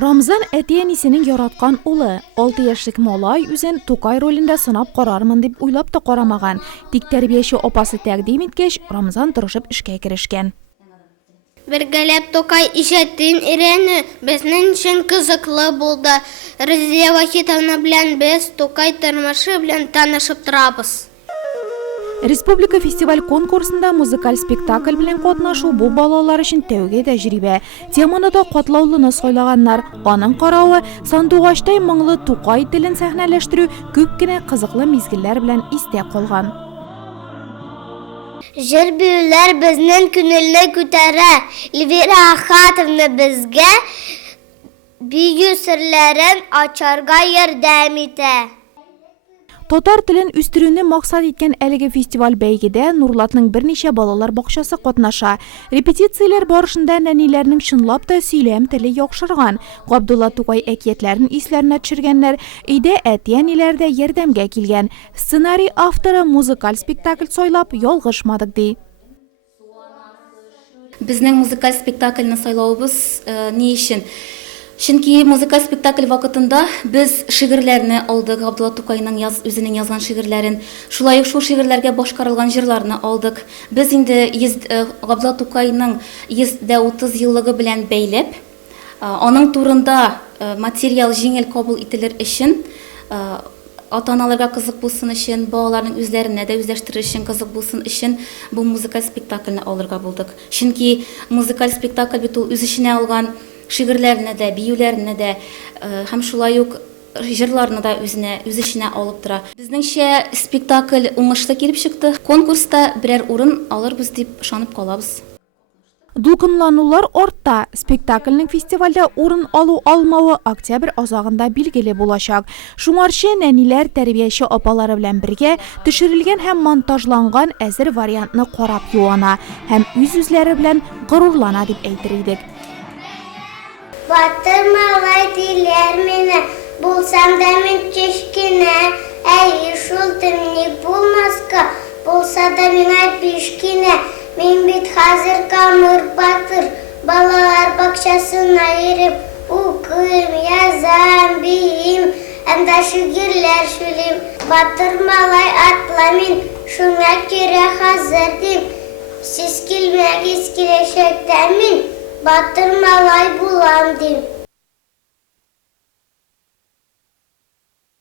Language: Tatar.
Рамзан әти-әнисенең яраткан улы, 6 яшьлек малай үзен Тукай ролендә сынап карармын дип уйлап та карамаган. Тик тәрбияче апасы тәкъдим иткәч, Рамзан тырышып эшкә керешкән. Бергәләп Тукай иҗатын өйрәнү безнең өчен кызыклы булды. Разия Вахитовна белән без Тукай тормышы белән танышып торабыз. Республика фестиваль конкурсында музыкаль спектакль белән катнашу бу балалар өчен тәүге тәҗрибә. Теманы да катлаулыны сайлаганнар. Аның каравы, Сандугачтай моңлы Тукай телен сәхнәләштерү күп кенә кызыклы мизгелләр белән истә калган. Җыр биюләр безнең күңелне күтәрә. Эльвира Ахатовна безгә бию серләрен ачарга ярдәм итә. Татар телен үстерүне максат иткән әлеге фестиваль бәйгедә Нурлатның берничә балалар бакчасы катнаша. Репетицияләр барышында нәниләрнең чынлап та сөйләм теле яхшырган. Габдулла Тукай әкиятләрен исләренә төшергәннәр, өйдә әти-әниләр дә ярдәмгә килгән. Сценарий авторы музыкаль спектакль сайлап ялгышмадык ди. Безнең музыкаль спектакльне сайлавыбыз ни өчен? Чөнки музыкаль спектакль вакытында без шигырьләрне алдык, Габдулла Тукайның үзенең язган шигырьләрен, шулай ук шул шигырьләргә башкарылган җырларны алдык. Без инде Габдулла Тукайның 130 еллыгы белән бәйләп, аның турында материал җиңел кабул ителер өчен, ата-аналарга кызык булсын өчен, балаларның үзләренә дә үзләштерер өчен кызык булсын өчен бу музыкаль спектакльне алырга булдык. Чөнки музыкаль спектакль бит ул үз эченә алган шигырьләрне дә, биюләрне дә, һәм шулай ук җырларны да үз эченә алып тора. Безнеңчә спектакль уңышлы килеп чыкты. Конкурста берәр урын алырбыз дип ышанып калабыз. Дулкынланулар артта. Спектакльнең фестивальдә урын алу-алмавы октябрь азагында билгеле булачак. Шуңарчы нәниләр тәрбияче апалары белән бергә төшерелгән һәм монтажланган әзер вариантны карап юана һәм үз-үзләре белән горурлана дип әйтер идек. Батыр малай диләр мине, булсам да мин кечкенә, әй шул тимни булмаска, булса да миңа пишкенә, мин бит хәзер камыр батыр, балалар бакчасына йөреп, укыйм, язам, биим, анда шигырьләр сөйлим. Батыр малай атла мин, шуңа кирә хәзер дим, сез килмәгез киләчәктә мин, батыр малай булам дим.